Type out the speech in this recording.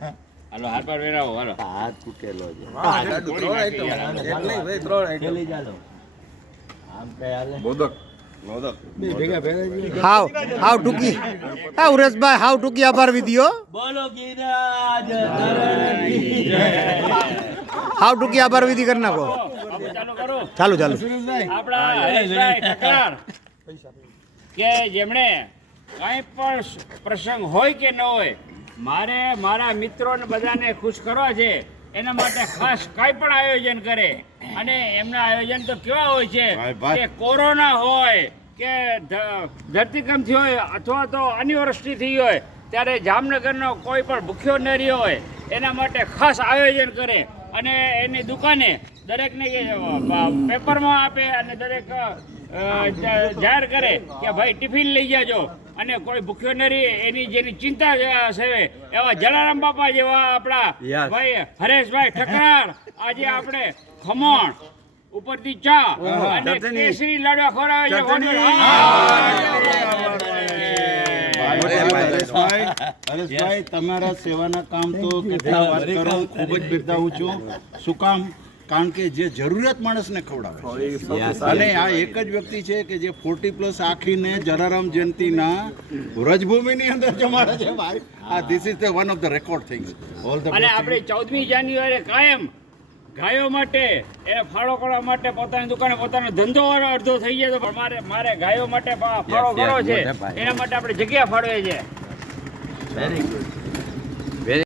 હાલો હાથ પર વેરાવો હાલો. હાથ તૂટેલો છે. હાવ ટૂંકી હા ઉરેશભાઈ હાવ ટૂંકી આભાર વિધિઓ બોલો ગિરિરાજ ધરણની જય. હાવ ટૂંકી આભાર વિધિ કરી નાખો. ચાલુ કરો. ચાલુ ચાલુ આપણા હરેશભાઈ ઠક્કર કે જેમણે કાંઈ પણ પ્રસંગ હોય કે ન હોય, મારે મારા મિત્રોને બધાને ખુશ કરવા છે, એના માટે ખાસ કાંઈ પણ આયોજન કરે. અને એમના આયોજન તો કેવા હોય છે કે કોરોના હોય કે ધરતીકંપ થયો હોય અથવા તો અનિવૃષ્ટિ થઈ હોય, ત્યારે જામનગરનો કોઈ પણ ભૂખ્યો ન રહ્યો હોય એના માટે ખાસ આયોજન કરે. અને એની દુકાને દરેકને પેપરમાં આપે અને દરેક જાહેર કરે કે ભાઈ ટિફિન લઈ જાજો. અને કોઈ ભૂખ્યો ન રહે એની જેની ચિંતા છે એવા જલારામ બાપા જેવા આપણા ભાઈ હરેશભાઈ ઠક્કર આજે આપણે ખમણ ઉપરથી ચા અને કેસરી લાડવા ખવડાવે છે. હરેશભાઈ તમારા સેવાના કામ તો કેટલા વાત કરો, ખૂબ જ બિરદાવું છું. શું કામ? કારણ કે જે જરૂરિયાત માણસને ખવડાવે અને આ એક જ વ્યક્તિ છે કે જે 40+ આખીને જલારામ જયંતિના વ્રજભૂમિની અંદર જમાડે છે ભાઈ. આ this is the one of the record things. અને આપણે 14મી જાન્યુઆરી કાયમ ગાયો માટે એને ફાળો કરવા માટે પોતાની દુકાને પોતાનો ધંધો અડધો થઈ જાય તો મારે ગાયો માટે ફાળો કરવો છે, એના માટે આપણે જગ્યા ફાળવે છે. Very good.